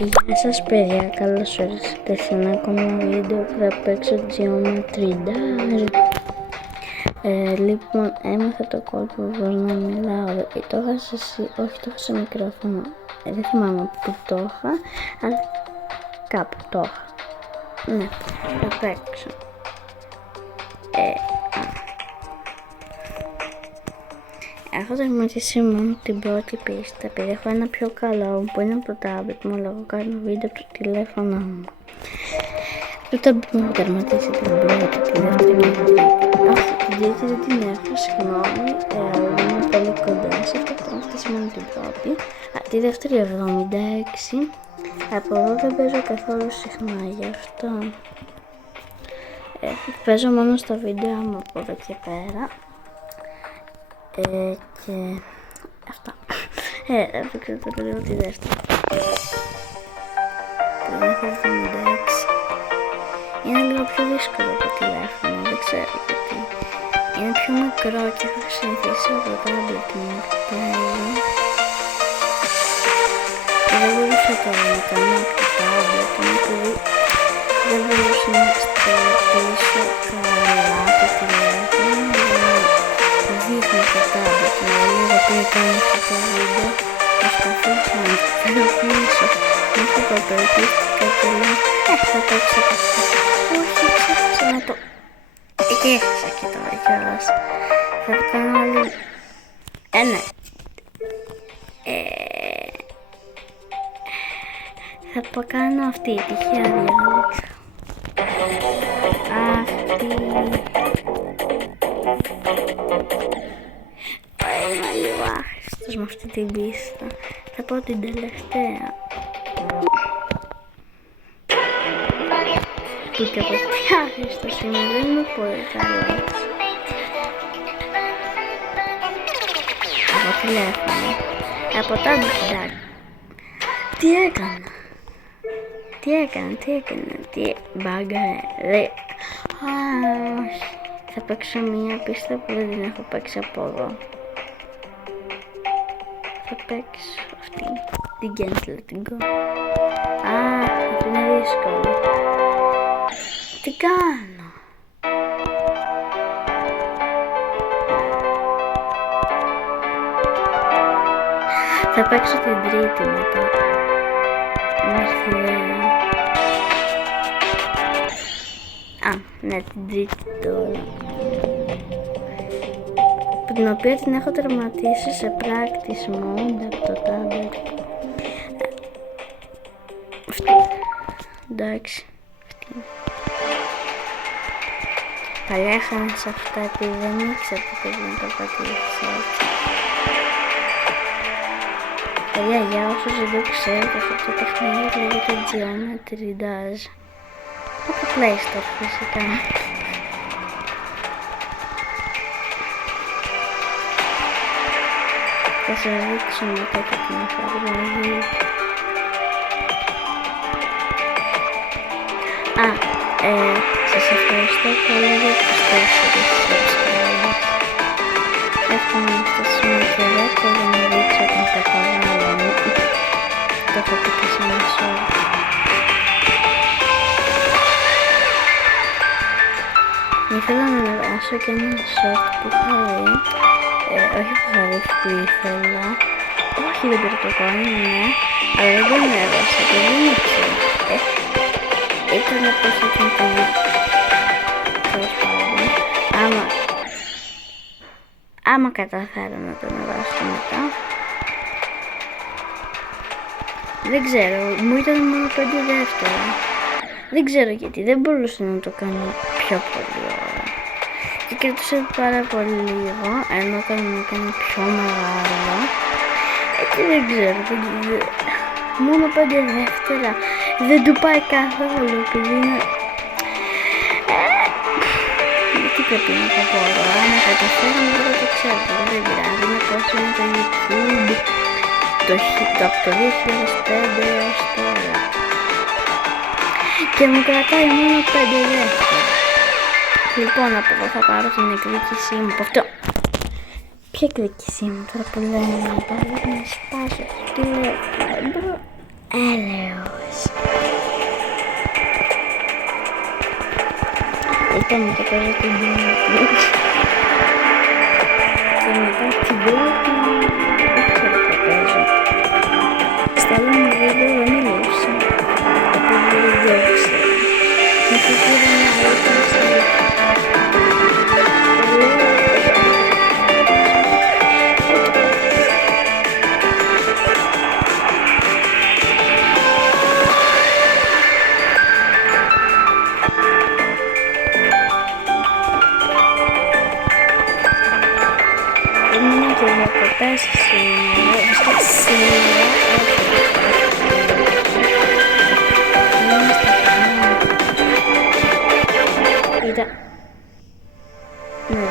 Γεια σας παιδιά, καλώς ήρθατε σε ένα ακόμα βίντεο που θα παίξω Geometry Dash. Λοιπόν, έμαθα το κόλπο πώς να μιλάω. Το είχα σε μικρόφωνο, δεν θυμάμαι που το είχα, αλλά κάπου το είχα. Ναι, θα παίξω. Έχω τερματίσει μόνο την πρώτη πίστα, επειδή έχω ένα πιο καλό που είναι από το tablet μου, αλλά εγώ κάνω βίντεο από το τηλέφωνο μου. Το tablet μου έχω τερματίσει την πρώτη, τη δεύτερη και την τρίτη. Όχι, την τρίτη δεν την έχω, συγγνώμη, αλλά είμαι πολύ κοντά σε αυτό που έχω φτάσει μόνο την πρώτη. Τη δεύτερη 76, από εδώ δεν παίζω καθόλου συχνά, γι' αυτό παίζω μόνο στα βίντεο μου από εδώ και πέρα. Και αυτά. Έπαιξα το λίγο τη δεύτερη. Το 76 είναι λίγο πιο δύσκολο το τηλέφωνο, δεν ξέρω γιατί. Είναι πιο μικρό και έχω συνηθίσει από το tablet μου πάλι. Και δεν μπορούσα τώρα να κάνω από το tablet μου, επειδή δεν μπορούσα να στελτήσω καλά το τηλέφωνο. Δείχνω το tablet μου, λίγο πριν κάνω αυτό το βίντεο, προσπαθούσα να φέρω πίσω. Έχω παπερπίστηκα και λέω, θα παίξω από αυτό. Όχι, ξέχασα να το... Και έχασα και τώρα κιόλας. Θα το κάνω άλλη... ναι. Θα το κάνω αυτή, τυχαία διάλεξα. Αυτή... Είμαι λίγο άχρηστος με αυτή την πίστα. Θα πω την τελευταία. Που και από τι άχρηστος είμαι, δεν είμαι πολύ καλός. Από τηλέφωνο. Από τα μπουκντάκ. Τι έκανα. Τι μπάγκαρε. Όχι. Θα παίξω μια πίστα που δεν την έχω παίξει από εδώ. Θα παίξω αυτή, την Can't Let It Go. Αυτή είναι δύσκολη. Τι κάνω. Θα παίξω την τρίτη μετά. Μου έρθει ιδέα. Ναι, την τρίτη τώρα. Την οποία την έχω τερματίσει σε practice mode από το tablet. Αυτή. Εντάξει. Αυτή. Παλιά είχα σε αυτά επειδή δεν ήξερα τι πρέπει να το πατήσω έτσι. Παλιά, για όσους δεν το ξέρετε, αυτό το παιχνίδι λέγεται Geometry Dash. Από το Play Store φυσικά. Θα σας δείξω μετά και την εφαρμογή. Σας ευχαριστώ πολύ για τους 4 subscribers. Εύχομαι να φτάσουμε και 10 για να δείξω την παπαγάλα μου. Το έχω πει και σε ένα short. Ήθελα να ανεβάσω και ένα short που είχα δει. Όχι που θα δει που ήθελα. Όχι, δεν πήρε το κόμμα, ναι. Αλλά δεν τον έβασα και δεν ήξερα. Ήταν πως ήταν το βίντεο. Τέλος πάντων. Άμα καταφέρω να τον έβασω μετά. Δεν ξέρω, μου ήταν μόνο 5 δεύτερα. Δεν ξέρω γιατί, δεν μπορούσα να το κάνω πιο πολύ ώρα. Και κρατούσε πάρα πολύ λίγο, ενώ όταν μου έκανε πιο μεγάλο. Και δεν ξέρω, μόνο 5 δεύτερα. Δεν του πάει καθόλου, επειδή είναι... Τι πρέπει να το πω εδώ, αν καταφέρω να το ξέρω, δεν πειράζει, είναι πώς είναι το YouTube, από το 2005 έως τώρα. Και μου κρατάει μόνο 5 δεύτερα. Λοιπόν, από εδώ θα πάρω την εκδίκησή μου από αυτό. Ποια εκδίκησή μου τώρα που λένε να πάρω να σπάσω το τηλέφωνο. έλεος. Ήταν και πέρα την πρώτη. Και μετά την πρώτη, δεν ξέρω τι παίζω. Στα άλλα μου βίντεο δεν μιλούσα. Επειδή δεν ξέρω. Με το πήρα μια άλλη στιγμή. Ήμουν και διακοπές σήμερα, βασικά σήμερα ήταν... Ναι,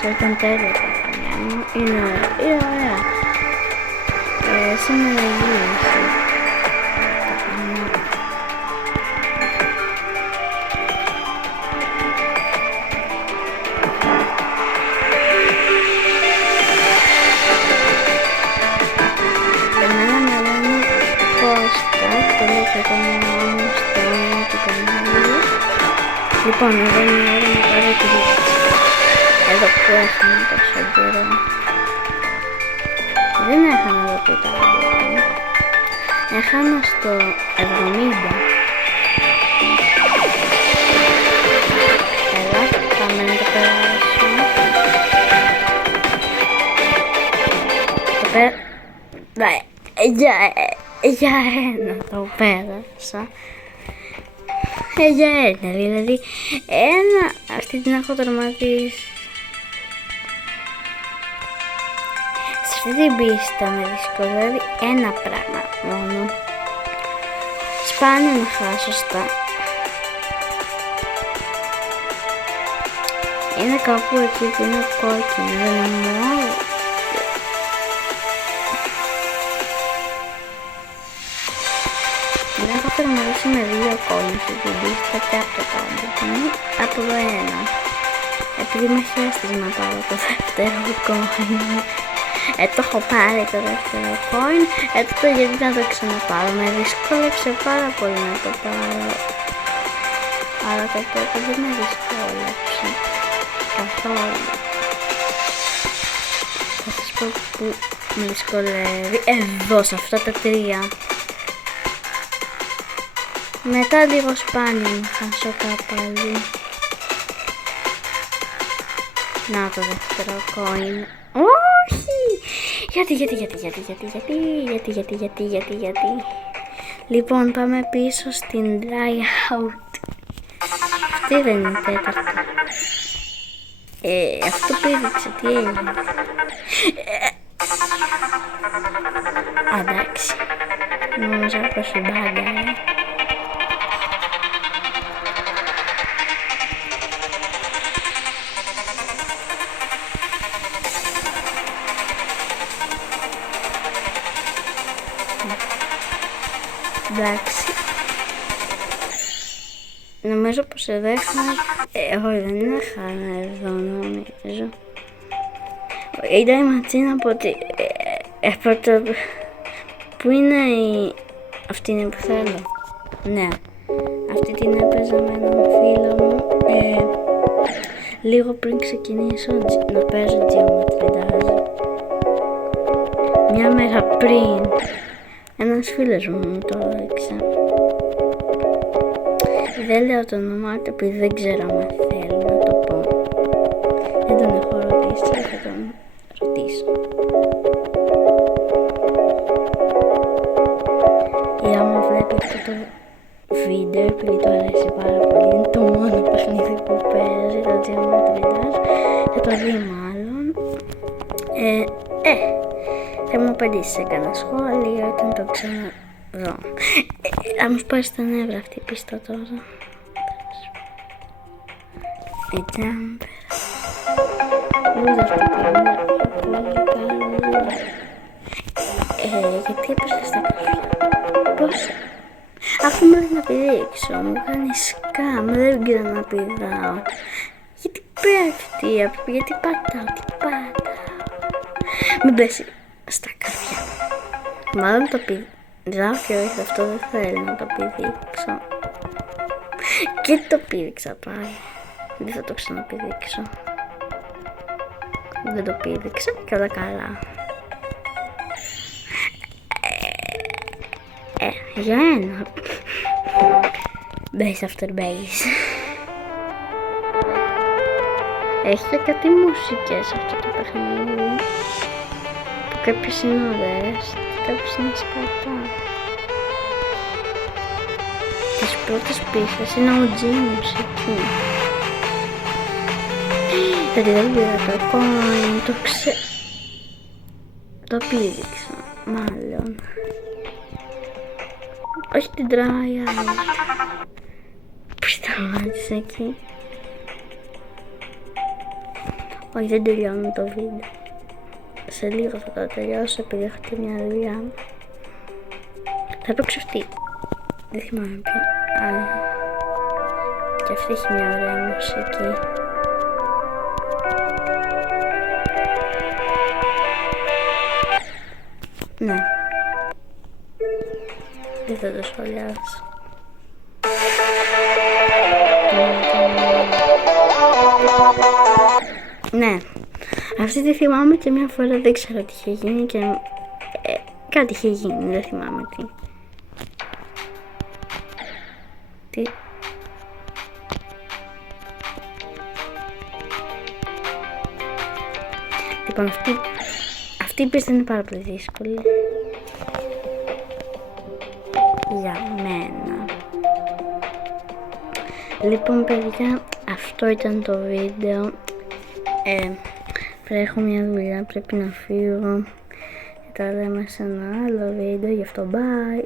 δεν ήταν τέλεια τα χρονιά μου, είναι ωραία. Σήμερα γύρισε τα χρονιά. Εμένα με λένε Κώστα, το λέω και το μόνο στο του κανάλι. Λοιπόν, εδώ είναι η ώρα να πάρω τη λήξη. Εδώ που έχαμε τόσο καιρό. Δεν έχανα εδώ που τα έβλεπα. Έχανα στο 70. Έλα, πάμε να το περάσω. Το πέρα... Για ένα το πέρασα. Για ένα, δηλαδή ένα, αυτή την έχω τερματίσει. Σε αυτή την πίστα με δυσκολεύει ένα πράγμα μόνο. Σπάνια να χάσω στα. Είναι κάπου εκεί που είναι κόκκινο, δεν είναι. Έχω τερματίσει με 2 κόλλους στην πίστα και από το κάτω μου, από το ένα. Επειδή με χέστησε να πάρω το δεύτερο κόλλο. Το έχω πάρει το δεύτερο coin, το γιατί να το ξαναπάρω. Με δυσκόλεψε πάρα πολύ να το πάρω. Αλλά το πρώτο δεν με δυσκόλεψε καθόλου. Θα σας πω που με δυσκολεύει. Εδώ, σε αυτά τα 3. Μετά λίγο σπάνια να χάσω κάπου αλλού. Να το δεύτερο coin. Όχι! Γιατί. Λοιπόν, πάμε πίσω στην dry out. Αυτή δεν είναι η τέταρτη. Αυτό που έδειξε, τι έγινε. Εντάξει. Νομίζω πως η μπάγκα. Εντάξει. Νομίζω πως εδώ έχανα... όχι, δεν έχανα εδώ, νομίζω. Ήταν η ματσίνα από τη... Πού είναι η... Αυτή είναι που θέλω. Ναι. Αυτή την έπαιζα με έναν φίλο μου. Λίγο πριν ξεκινήσω να παίζω geometry. Μια μέρα πριν. Ένας φίλος μου το έδειξε. Δεν λέω το όνομά του επειδή δεν ξέρω αν θέλει να το πω. Δεν τον έχω ρωτήσει, θα τον ρωτήσω. Ή άμα βλέπει αυτό το βίντεο, επειδή του αρέσει πάρα πολύ, είναι το μόνο παιχνίδι που παίζει, το Geometry Dash, θα το δει μάλλον. Θα μου απαντήσει σε κανένα σχόλιο όταν το ξαναδώ. Θα μου σπάσει τα νεύρα αυτή η πίστα τώρα. Η τζάμπερ. Ούτε αυτό το γιατί έπεσα στα καρφιά. Πώς. Αφού μου να πηδήξω, μου κάνει σκάμ, δεν ξέρω να πηδάω. Γιατί πέφτει, γιατί πατάω, τι πατάω. Μην πέσει στα καρφιά. Μάλλον το όχι, όχι, αυτό δεν θέλω να το πηδήξω. Και το πήδηξα πάλι. Δεν θα το ξαναπηδήξω. Δεν το πήδηξα και όλα καλά. Για ένα. Base after base. Έχει και κάτι μουσικές αυτό το παιχνίδι. Που κάποιες είναι ωραίες και κάποιες είναι σκατά. Τις πρώτες πίστες είναι OG μουσική. Γιατί δεν πήρα το coin, το πήδηξα, μάλλον. Όχι την trial. Που σταμάτησε εκεί. Όχι, δεν τελειώνω το βίντεο. Σε λίγο θα το τελειώσω επειδή έχω και μια δουλειά. Θα παίξω αυτή. Δεν θυμάμαι ποια. Και αυτή έχει μια ωραία μουσική. Ναι. Δεν θα το σχολιάσω. Ναι. Αυτή τη θυμάμαι και μια φορά δεν ξέρω τι είχε γίνει και... κάτι είχε γίνει, δεν θυμάμαι τι. Τι... Λοιπόν, αυτή η πίστα είναι πάρα πολύ δύσκολη. Για μένα. Λοιπόν, παιδιά, αυτό ήταν το βίντεο. Έχω μια δουλειά, πρέπει να φύγω. Και τα λέμε σε ένα άλλο βίντεο, γι' αυτό bye.